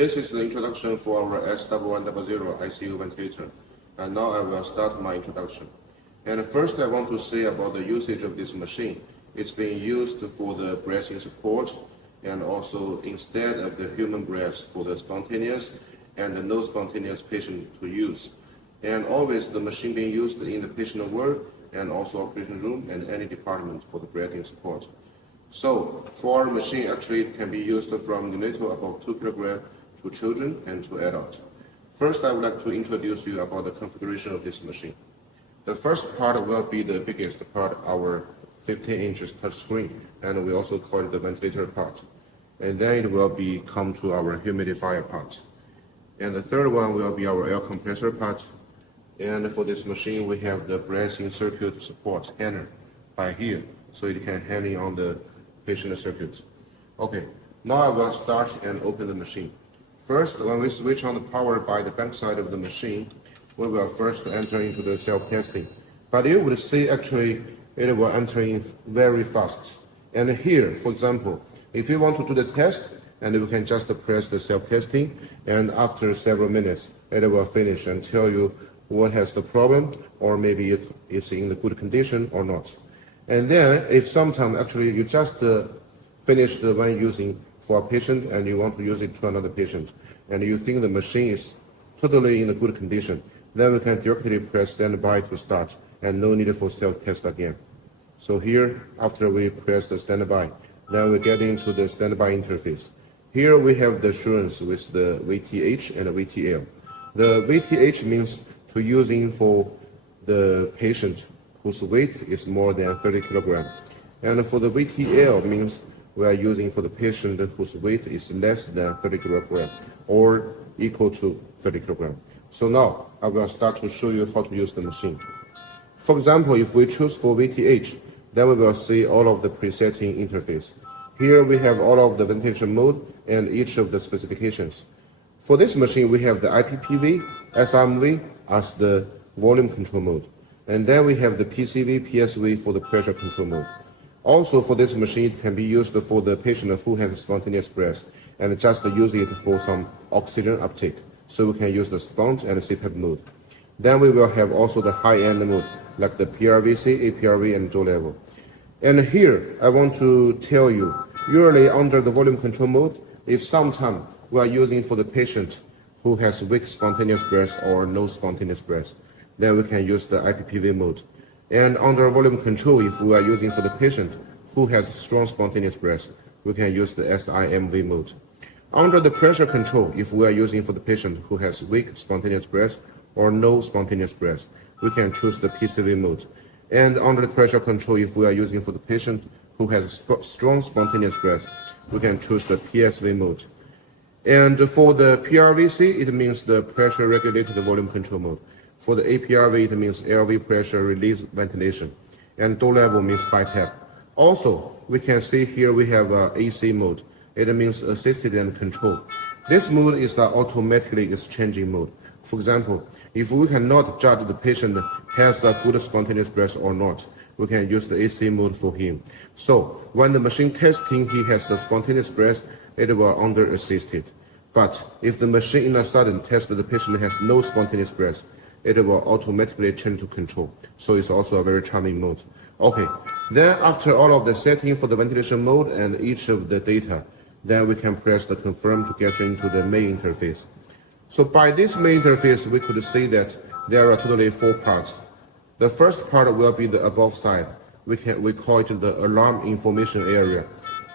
This is the introduction for our S1100 ICU ventilator. And now I will start my introduction. And first I want to say about the usage of this machine. It's being used for the breathing support and also instead of the human breath for the spontaneous and the no spontaneous patient to use. And always the machine being used in the patient ward and also operation room and any department for the breathing support. So for our machine, actually it can be used from neonatal above 2 kilograms to children and to adults. First, I would like to introduce you about the configuration of this machine. The first part will be the biggest part, our 15 inches touch screen, and we also call it the ventilator part. And then it will come to our humidifier part. And the third one will be our air compressor part. And for this machine, we have the breathing circuit support handle by here, so it can handle on the patient circuit. Okay, now I will start and open the machine. First, when we switch on the power by the back side of the machine, we will first enter into the self-testing. But you will see actually it will enter in very fast. And here, for example, if you want to do the test, and you can just press the self-testing, and after several minutes, it will finish and tell you what has the problem, or maybe it's in the good condition or not. And then, if sometimes actually you just finish the one using for a patient and you want to use it to another patient, and you think the machine is totally in a good condition, then we can directly press standby to start, and no need for self-test again. So here, after we press the standby, then we get into the standby interface. Here we have the assurance with the VTH and the VTL. The VTH means to using for the patient whose weight is more than 30 kilograms. And for the VTL means we are using for the patient whose weight is less than 30 kilograms or equal to 30 kilograms. So now I will start to show you how to use the machine. For example, if we choose for VTH, then we will see all of the presetting interface. Here we have all of the ventilation mode and each of the specifications. For this machine, we have the IPPV, SRMV as the volume control mode. And then we have the PCV, PSV for the pressure control mode. Also for this machine, it can be used for the patient who has spontaneous breath and just use it for some oxygen uptake. So we can use the sponge and CPAP mode. Then we will have also the high-end mode like the PRVC, APRV, and jaw level. And here I want to tell you, usually under the volume control mode, if sometime we are using for the patient who has weak spontaneous breath or no spontaneous breath, then we can use the IPPV mode. And under volume control, if we are using for the patient who has strong spontaneous breath, we can use the SIMV mode. Under the pressure control, if we are using for the patient who has weak spontaneous breath or no spontaneous breath, we can choose the PCV mode. And under the pressure control, if we are using for the patient who has strong spontaneous breath, we can choose the PSV mode. And for the PRVC, it means the pressure regulated volume control mode. For the APRV, it means LV pressure release ventilation. And DO level means BiPAP. Also, we can see here we have AC mode. It means assisted and control. This mode is the automatically exchanging mode. For example, if we cannot judge the patient has a good spontaneous breath or not, we can use the AC mode for him. So when the machine testing he has the spontaneous breath, it will under assisted. But if the machine in a sudden test the patient has no spontaneous breath, it will automatically change to control. So it's also a very charming mode. Okay, then after all of the setting for the ventilation mode and each of the data, then we can press the confirm to get into the main interface. So by this main interface, we could see that there are totally 4 parts. The first part will be the above side. We call it the alarm information area.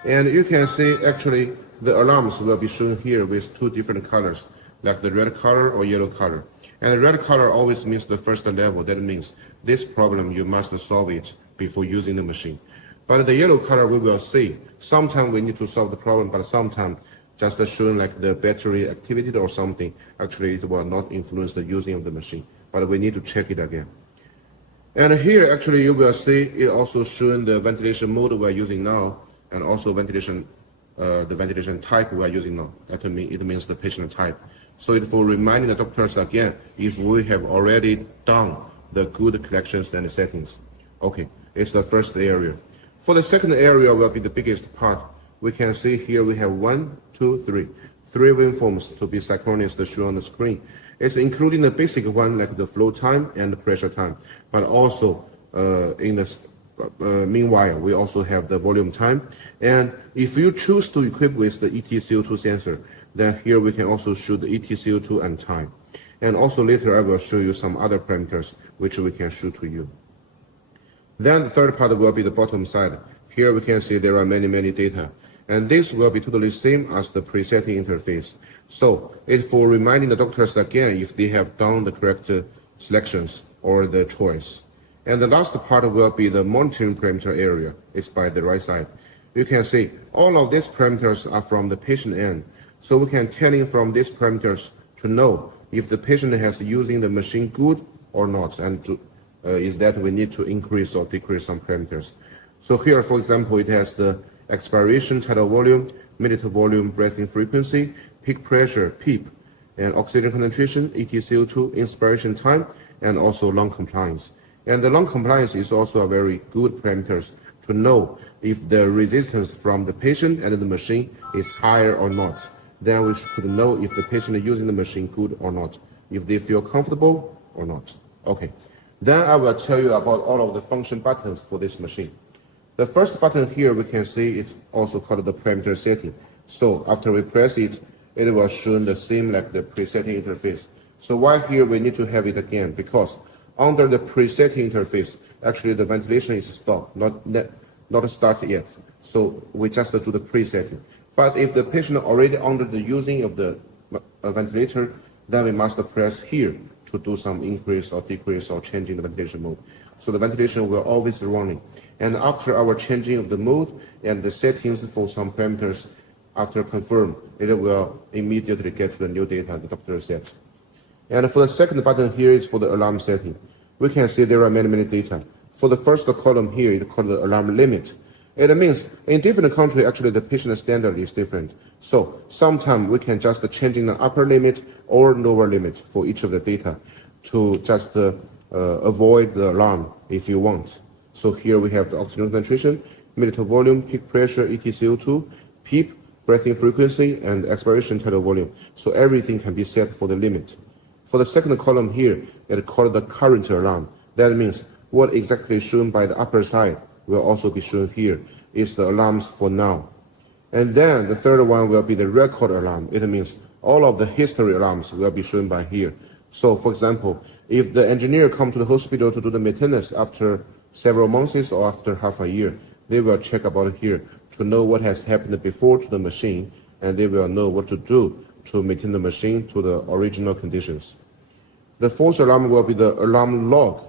And you can see actually the alarms will be shown here with 2 different colors, like the red color or yellow color. And the red color always means the first level. That means this problem you must solve it before using the machine. But the yellow color we will see. Sometimes we need to solve the problem, but sometimes just showing like the battery activity or something, actually it will not influence the using of the machine. But we need to check it again. And here actually you will see it also showing the ventilation mode we are using now, and also ventilation, the ventilation type we are using now. It means the patient type. So it will remind the doctors again if we have already done the good collections and settings. Okay, it's the first area. For the second area will be the biggest part. We can see here we have 1, 2, 3. 3 waveforms to be synchronous shown on the screen. It's including the basic one like the flow time and the pressure time, but also in the meanwhile, we also have the volume time. And if you choose to equip with the EtCO2 sensor, then here we can also show the EtCO2 and time. And also later I will show you some other parameters which we can show to you. Then the third part will be the bottom side. Here we can see there are many data. And this will be totally same as the presetting interface. So it's for reminding the doctors again if they have done the correct selections or the choice. And the last part will be the monitoring parameter area. It's by the right side. You can see all of these parameters are from the patient end. So we can tell in from these parameters to know if the patient has using the machine good or not, and is that we need to increase or decrease some parameters. So here, for example, it has the expiration tidal volume, minute volume, breathing frequency, peak pressure, PEEP, and oxygen concentration, EtCO2, inspiration time, and also lung compliance. And the lung compliance is also a very good parameters to know if the resistance from the patient and the machine is higher or not. Then we could know if the patient is using the machine good or not, if they feel comfortable or not. Okay. Then I will tell you about all of the function buttons for this machine. The first button here we can see it's also called the parameter setting. So after we press it, it will show the same like the presetting interface. So why here we need to have it again? Because under the presetting interface, actually the ventilation is stopped, not started yet. So we just do the presetting. But if the patient already under the using of the ventilator, then we must press here to do some increase or decrease or changing the ventilation mode. So the ventilation will always running. And after our changing of the mode and the settings for some parameters, after confirm, it will immediately get to the new data the doctor set. And for the second button here is for the alarm setting. We can see there are many data. For the first column here, it's called the alarm limit. It means in different countries, actually the patient standard is different. So sometimes we can just changing the upper limit or lower limit for each of the data to just avoid the alarm if you want. So here we have the oxygen concentration, minute volume, peak pressure, EtCO2, PEEP, breathing frequency, and expiration tidal volume. So everything can be set for the limit. For the second column here, it's called the current alarm. That means what exactly shown by the upper side will also be shown here is the alarms for now. And then the third one will be the record alarm. It means all of the history alarms will be shown by here. So for example, if the engineer come to the hospital to do the maintenance after several months or after half a year, they will check about it here to know what has happened before to the machine, and they will know what to do to maintain the machine to the original conditions. The fourth alarm will be the alarm log.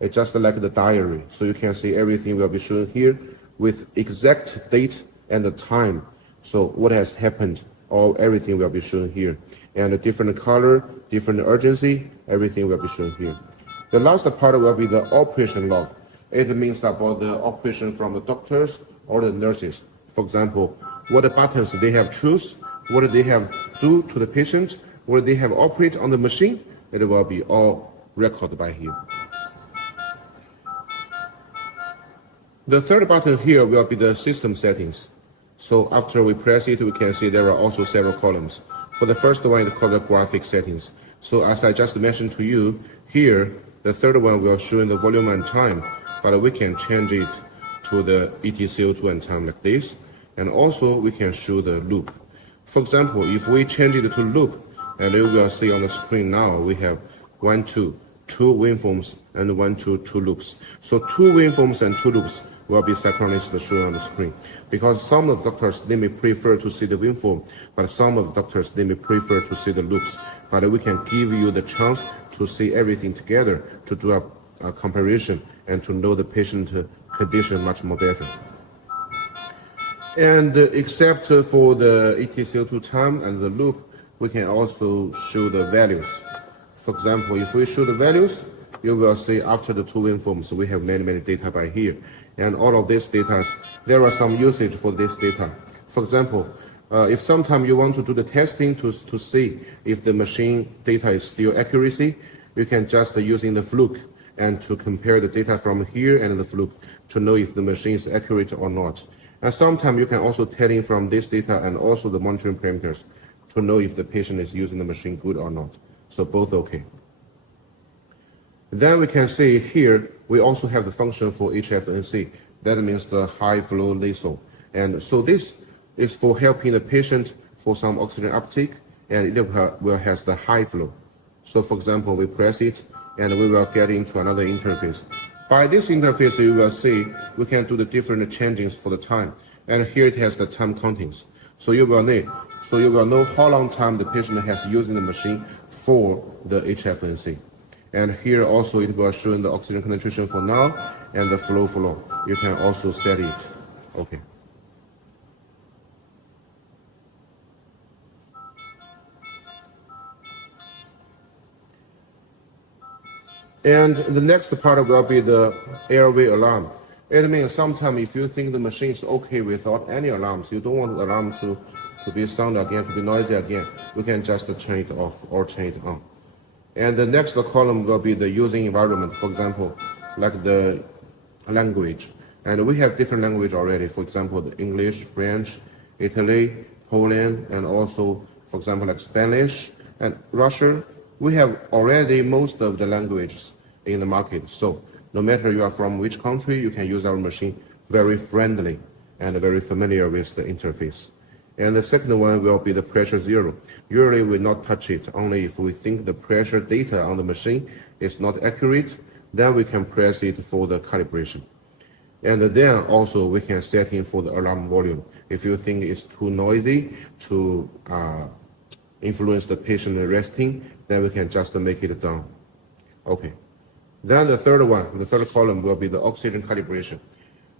It's just like the diary. So you can see everything will be shown here with exact date and the time. So what has happened, or everything will be shown here. And a different color, different urgency, everything will be shown here. The last part will be the operation log. It means about the operation from the doctors or the nurses. For example, what buttons they have choose, what they have do to the patient, what they have operate on the machine, it will be all recorded by here. The third button here will be the system settings. So after we press it, we can see there are also several columns. For the first one, it's called the graphic settings. So as I just mentioned to you, here, the third one will show in the volume and time, but we can change it to the EtCO2 and time like this. And also we can show the loop. For example, if we change it to loop, and you will see on the screen now, we have 1, 2, 2 waveforms and 1, 2, 2 loops. So 2 waveforms and 2 loops will be synchronously shown on the screen. Because some of the doctors, they may prefer to see the waveform, but some of the doctors, they may prefer to see the loops. But we can give you the chance to see everything together, to do a comparison and to know the patient condition much more better. And except for the EtCO2 time and the loop, we can also show the values. For example, if we show the values, you will see after the 2 waveforms, we have many data by here. And all of these data, there are some usage for this data. For example, if sometime you want to do the testing to see if the machine data is still accuracy, you can just using the fluke and to compare the data from here and the fluke to know if the machine is accurate or not. And sometimes you can also tell in from this data and also the monitoring parameters to know if the patient is using the machine good or not. So both okay. Then we can see here, we also have the function for HFNC. That means the high flow nasal. And so this is for helping the patient for some oxygen uptake, and it will has the high flow. So for example, we press it and we will get into another interface. By this interface, you will see we can do the different changes for the time. And here it has the time countings. So you will know how long time the patient has using the machine for the HFNC. And here also it will show the oxygen concentration for now and the flow. You can also set it. Okay. And the next part will be the airway alarm. It means sometimes if you think the machine is okay without any alarms, you don't want the alarm to be sound again, to be noisy again, we can just turn it off or turn it on. And the next column will be the using environment, for example, like the language. And we have different language already, for example, the English, French, Italy, Poland, and also, for example, like Spanish and Russian. We have already most of the languages in the market. So no matter you are from which country, you can use our machine very friendly and very familiar with the interface. And the second one will be the pressure zero. Usually we not touch it, only if we think the pressure data on the machine is not accurate, then we can press it for the calibration. And then also we can set in for the alarm volume. If you think it's too noisy to influence the patient resting, then we can just make it down. Okay. Then the third column will be the oxygen calibration.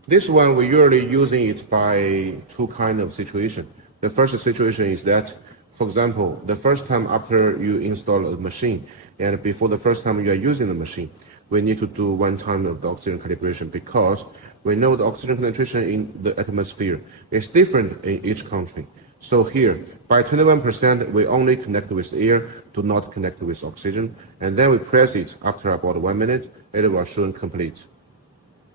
This one we usually using it by two kind of situation. The first situation is that, for example, the first time after you install a machine and before the first time you are using the machine, we need to do one time of the oxygen calibration because we know the oxygen concentration in the atmosphere is different in each country. So here, by 21%, we only connect with air, do not connect with oxygen, and then we press it after about 1 minute, it will show complete.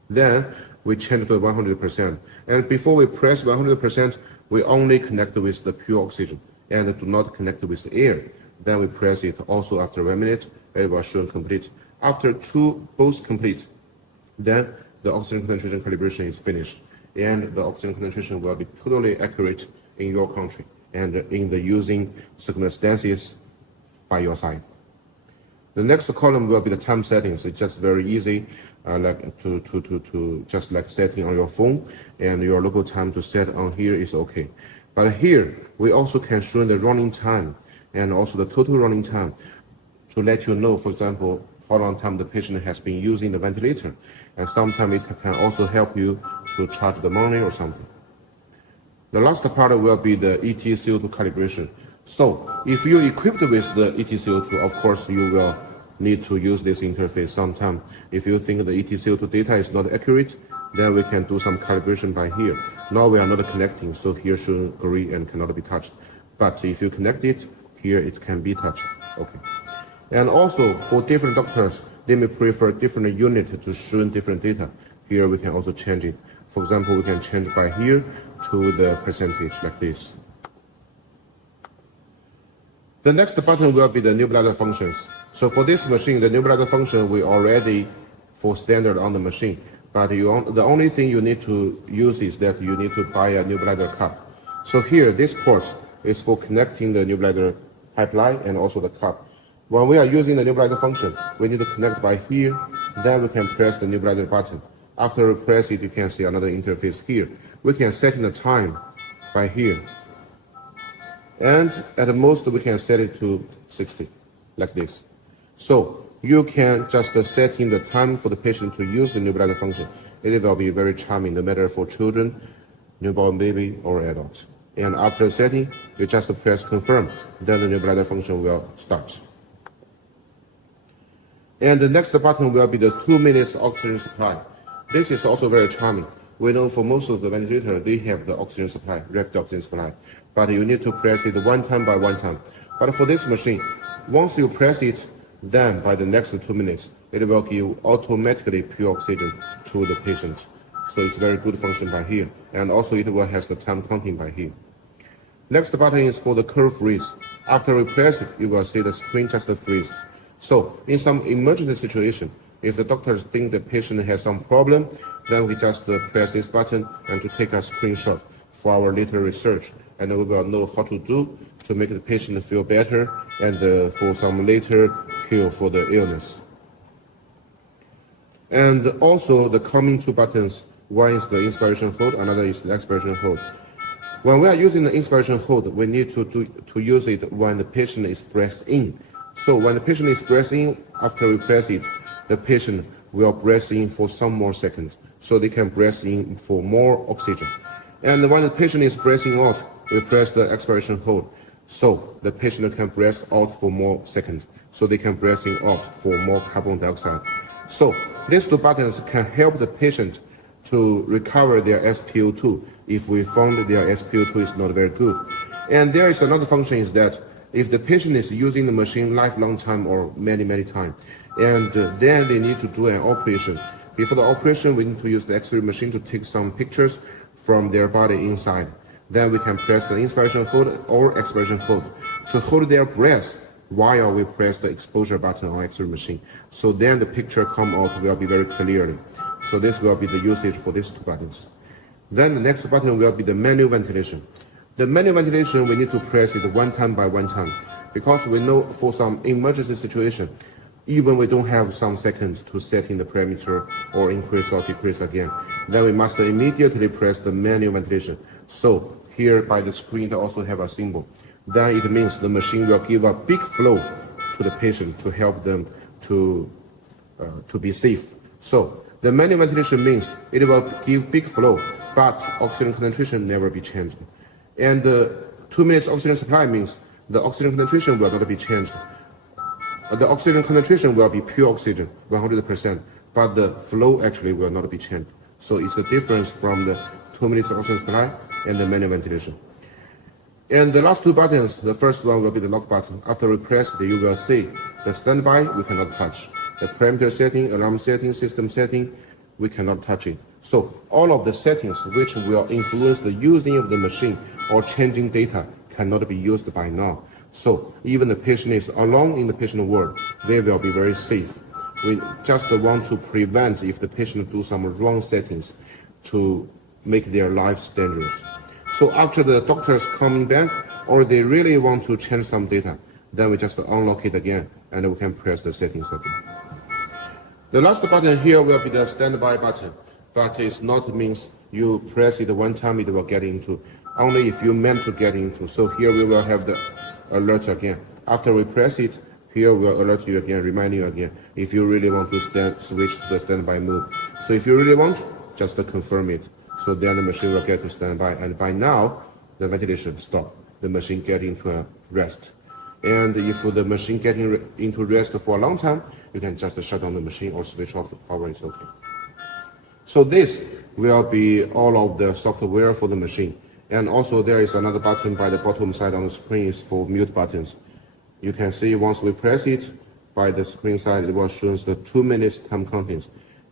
Then we change to 100%. And before we press 100%, we only connect with the pure oxygen and do not connect with air. Then we press it also after 1 minute, it will show complete. After both complete, then the oxygen concentration calibration is finished. And the oxygen concentration will be totally accurate in your country and in the using circumstances by your side. The next column will be the time settings. It's just very easy, like to just like setting on your phone, and your local time to set on here is okay. But here we also can show the running time and also the total running time to let you know, for example, how long time the patient has been using the ventilator, and sometimes it can also help you to charge the money or something. The last part will be the ETCO2 calibration. So if you're equipped with the ETCO2, of course you will need to use this interface sometime. If you think the ETCO2 data is not accurate, then we can do some calibration by here. Now we are not connecting, so here should green and cannot be touched. But if you connect it, here it can be touched. Okay. And also for different doctors, they may prefer different unit to show different data. Here we can also change it. For example, we can change by here to the percentage like this. The next button will be the new bladder functions. So for this machine, the new bladder function we already for standard on the machine. But the only thing you need to use is that you need to buy a new bladder cup. So here, this port is for connecting the new bladder pipeline and also the cup. When we are using the new bladder function, we need to connect by here, then we can press the new bladder button. After we press it, you can see another interface here. We can set in the time by here. And at the most, we can set it to 60, like this. So you can just set in the time for the patient to use the new bladder function. It will be very charming, no matter for children, newborn baby, or adult. And after setting, you just press confirm, then the new bladder function will start. And the next button will be the 2 minutes oxygen supply. This is also very charming. We know for most of the ventilator, they have the oxygen supply, rapid oxygen supply, but you need to press it one time by one time. But for this machine, once you press it, then by the next 2 minutes, it will give automatically pure oxygen to the patient. So it's very good function by here. And also it will have the time counting by here. Next button is for the curve freeze. After we press it, you will see the screen just freeze. So in some emergency situation, if the doctors think the patient has some problem, then we just press this button and to take a screenshot for our later research. And we will know how to do to make the patient feel better and for some later cure for the illness. And also the coming two buttons, one is the inspiration hold, another is the expiration hold. When we are using the inspiration hold, we need to use it when the patient is breath in. So when the patient is breathing in, after we press it, the patient will breathe in for some more seconds, so they can breathe in for more oxygen. And when the patient is breathing out, we press the expiration hold, so the patient can breathe out for more seconds, so they can breathe in out for more carbon dioxide. So these two buttons can help the patient to recover their SpO2 if we found their SpO2 is not very good. And there is another function is that if the patient is using the machine lifelong time or many times, and then they need to do an operation. Before the operation, we need to use the X-ray machine to take some pictures from their body inside. Then we can press the inspiration hold or expiration hold to hold their breath while we press the exposure button on X-ray machine. So then the picture come out will be very clearly. So this will be the usage for these two buttons. Then the next button will be the manual ventilation. The manual ventilation, we need to press it one time by one time, because we know for some emergency situation, even we don't have some seconds to set in the parameter or increase or decrease again, then we must immediately press the manual ventilation. So here by the screen, they also have a symbol. Then it means the machine will give a big flow to the patient to help them to be safe. So the manual ventilation means it will give big flow, but oxygen concentration never be changed. And 2 minutes oxygen supply means the oxygen concentration will not be changed. The oxygen concentration will be pure oxygen, 100%, but the flow actually will not be changed. So it's the difference from the 2 minutes oxygen supply and the manual ventilation. And the last two buttons, the first one will be the lock button. After we press it, you will see the standby, we cannot touch. The parameter setting, alarm setting, system setting, we cannot touch it. So all of the settings which will influence the using of the machine or changing data cannot be used by now. So even the patient is alone in the patient ward, they will be very safe. We just want to prevent if the patient do some wrong settings to make their lives dangerous. So after the doctors coming back or they really want to change some data, then we just unlock it again and we can press the settings again. The last button here will be the standby button, but it's not means you press it one time it will get into, only if you meant to get into. So here we will have the alert again. After we press it, here we'll alert you again, remind you again, if you really want to switch to the standby mode. So if you really want, just confirm it. So then the machine will get to standby, and by now, the ventilation stop. The machine get into a rest. And if the machine getting into rest for a long time, you can just shut down the machine or switch off the power, it's okay. So this will be all of the software for the machine. And also there is another button by the bottom side on the screen is for mute buttons. You can see once we press it, by the screen side, it will show us the 2 minutes time counting.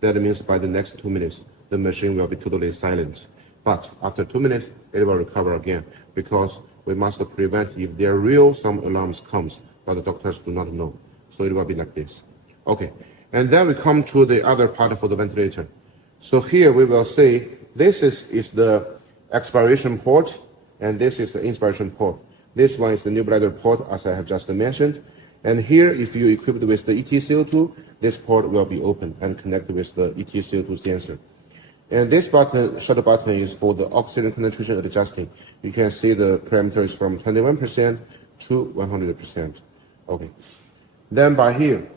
That means by the next 2 minutes, the machine will be totally silent. But after 2 minutes, it will recover again, because we must prevent if there are real some alarms comes, but the doctors do not know. So it will be like this. Okay, and then we come to the other part for the ventilator. So here we will say this is the expiration port, and this is the inspiration port. This one is the new bladder port, as I have just mentioned. And here, if you equipped with the EtCO2, this port will be open and connected with the EtCO2 sensor. And this button, shutter button, is for the oxygen concentration adjusting. You can see the parameters from 21% to 100%. Okay. Then by here,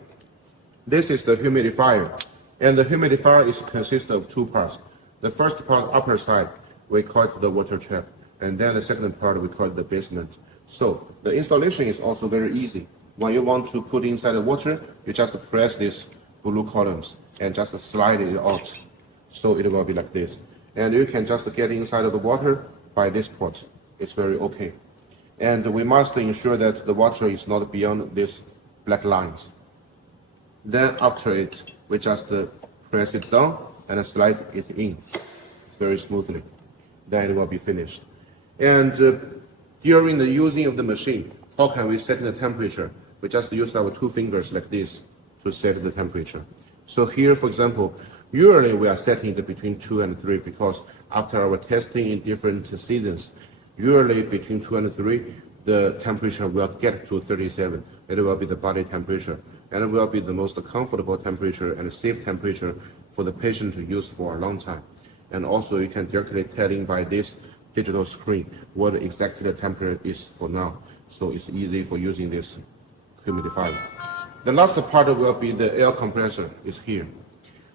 this is the humidifier. And the humidifier consists of two parts. The first part, upper side, we call it the water trap. And then the second part, we call it the basement. So the installation is also very easy. When you want to put inside the water, you just press these blue columns and just slide it out. So it will be like this. And you can just get inside of the water by this port. It's very okay. And we must ensure that the water is not beyond these black lines. Then after it, we just press it down and slide it in very smoothly. Then it will be finished. And During the using of the machine, how can we set the temperature? We just use our 2 fingers like this to set the temperature. So here, for example, usually we are setting it between 2 and 3 because after our testing in different seasons, usually between 2 and 3, the temperature will get to 37. It will be the body temperature, and it will be the most comfortable temperature and safe temperature for the patient to use for a long time. And also you can directly telling by this digital screen what exactly the temperature is for now. So it's easy for using this humidifier. The last part will be the air compressor is here.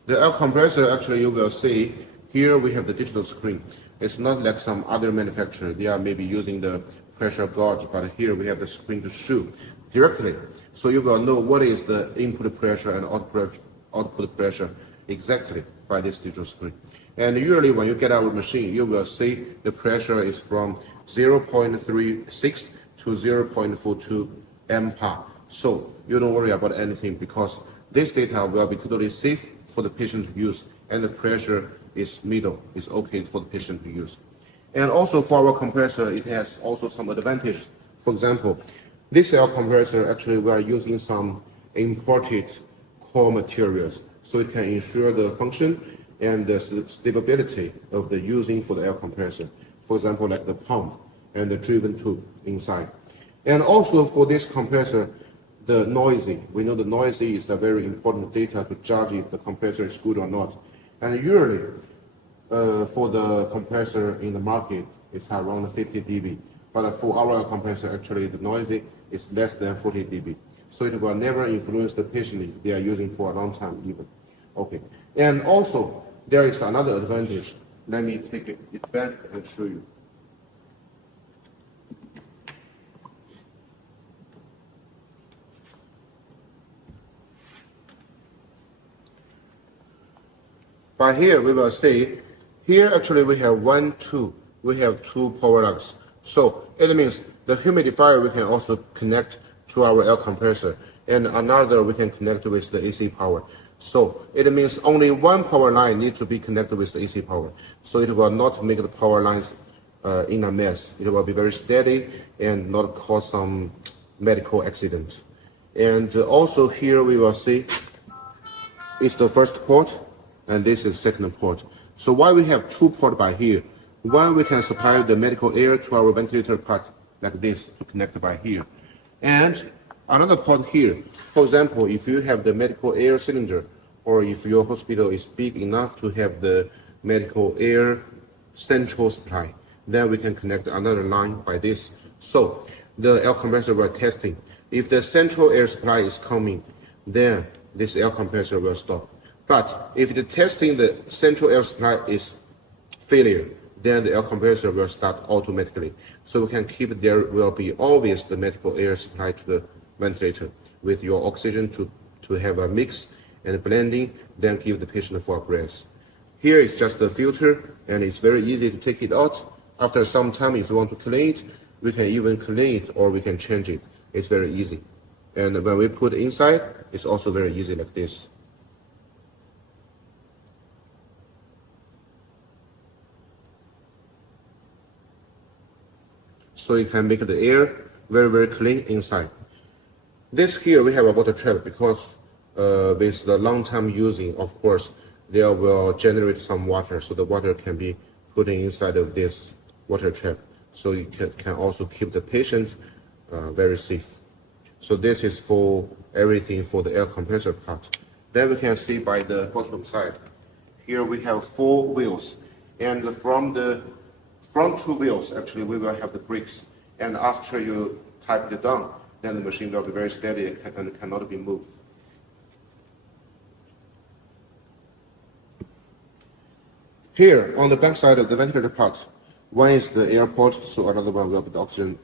The air compressor, actually you will see here we have the digital screen. It's not like some other manufacturer. They are maybe using the pressure gauge, but here we have the screen to show directly. So you will know what is the input pressure and output pressure exactly by this digital screen. And usually when you get our machine, you will see the pressure is from 0.36 to 0.42 MPa. So you don't worry about anything because this data will be totally safe for the patient to use, and the pressure is middle, is okay for the patient to use. And also for our compressor, it has also some advantages. For example, this air compressor, actually we are using some imported core materials, so it can ensure the function and the stability of the using for the air compressor. For example, like the pump and the driven tube inside. And also for this compressor, the noisy. We know the noisy is a very important data to judge if the compressor is good or not. And usually, for the compressor in the market, it's around 50 dB. But for our compressor, actually, the noisy is less than 40 dB. So it will never influence the patient if they are using for a long time even. Okay. And also, there is another advantage. Let me take it back and show you. But here we will see, here actually we have we have two power lugs. So it means the humidifier we can also connect to our air compressor, and another we can connect with the AC power. So it means only one power line needs to be connected with the AC power. So it will not make the power lines in a mess. It will be very steady and not cause some medical accident. And also here we will see it's the first port, and this is second port. So why we have two ports by here? One, we can supply the medical air to our ventilator part like this to connect by here. And another port here, for example, if you have the medical air cylinder, or if your hospital is big enough to have the medical air central supply, then we can connect another line by this. So the air compressor we're testing, if the central air supply is coming, then this air compressor will stop. But if the testing the central air supply is failure, then the air compressor will start automatically. So we can keep there will be always the medical air supply to the ventilator with your oxygen to have a mix and blending, then give the patient full breath. Here is just the filter, and it's very easy to take it out. After some time, if you want to clean it, we can even clean it or we can change it. It's very easy. And when we put inside, it's also very easy like this. So you can make the air very, very clean inside. This here, we have a water trap because with the long time using, of course, they will generate some water. So the water can be put inside of this water trap. So you can also keep the patient very safe. So this is for everything for the air compressor part. Then we can see by the bottom side, here we have 4 wheels. And from the front 2 wheels, actually, we will have the brakes. And after you type it down, then the machine will be very steady and cannot be moved. Here, on the back side of the ventilator part, one is the air port, so another one will be the oxygen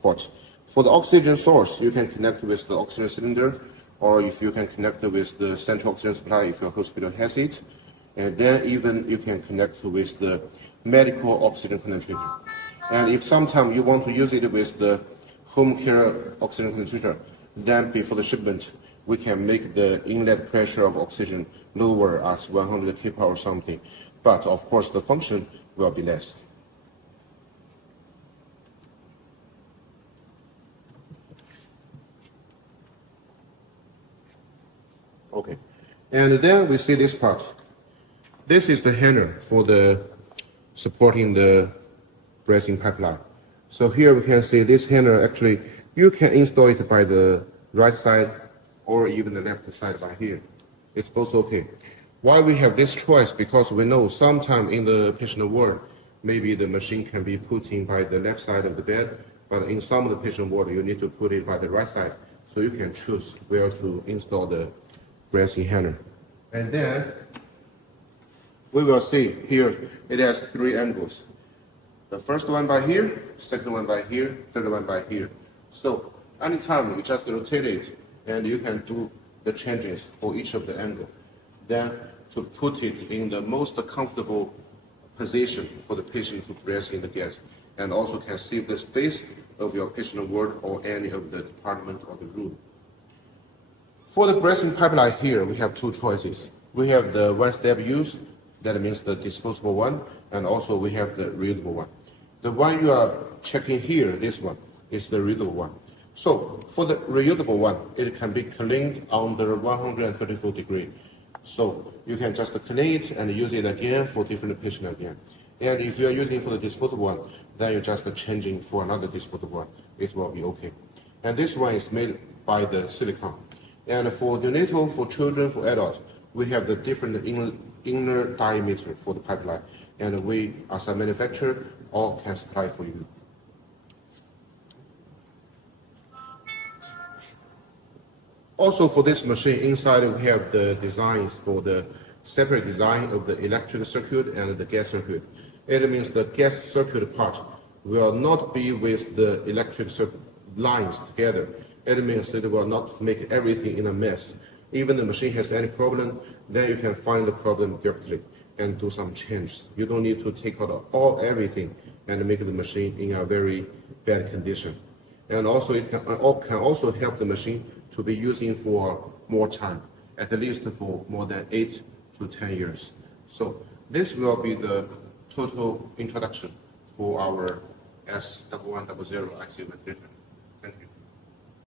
port. For the oxygen source, you can connect with the oxygen cylinder, or if you can connect with the central oxygen supply if your hospital has it. And then even you can connect with the medical oxygen concentrator. And if sometime you want to use it with the home care oxygen concentrator, then before the shipment, we can make the inlet pressure of oxygen lower as 100 kPa or something. But of course, the function will be less. Okay. And then we see this part. This is the handle for the supporting the breathing pipeline. So here we can see this handle actually, you can install it by the right side or even the left side by here. It's both okay. Why we have this choice? Because we know sometime in the patient ward, maybe the machine can be put in by the left side of the bed, but in some of the patient ward, you need to put it by the right side. So you can choose where to install the breathing handle. And then we will see here, it has 3 angles. The first one by here, second one by here, third one by here. So anytime you just rotate it and you can do the changes for each of the angle. Then to put it in the most comfortable position for the patient to breathe in the gas, and also can save the space of your patient ward or any of the department or the room. For the breathing pipeline here, we have 2 choices. We have the one-step use, that means the disposable one, and also we have the reusable one. The one you are checking here, this one, is the reusable one. So for the reusable one, it can be cleaned under 134 degrees. So you can just clean it and use it again for different patient again. And if you are using for the disposable one, then you're just changing for another disposable one. It will be okay. And this one is made by the silicone. And for neonatal, for children, for adults, we have the different inner diameter for the pipeline. And we, as a manufacturer, all can supply for you. Also for this machine, inside we have the designs for the separate design of the electric circuit and the gas circuit. It means the gas circuit part will not be with the electric circuit lines together. It means it will not make everything in a mess. Even the machine has any problem, then you can find the problem directly and do some changes. You don't need to take out everything and make the machine in a very bad condition. And also it can also help the machine to be using for more time, at least for more than 8 to 10 years. So this will be the total introduction for our S1100 ICU ventilator.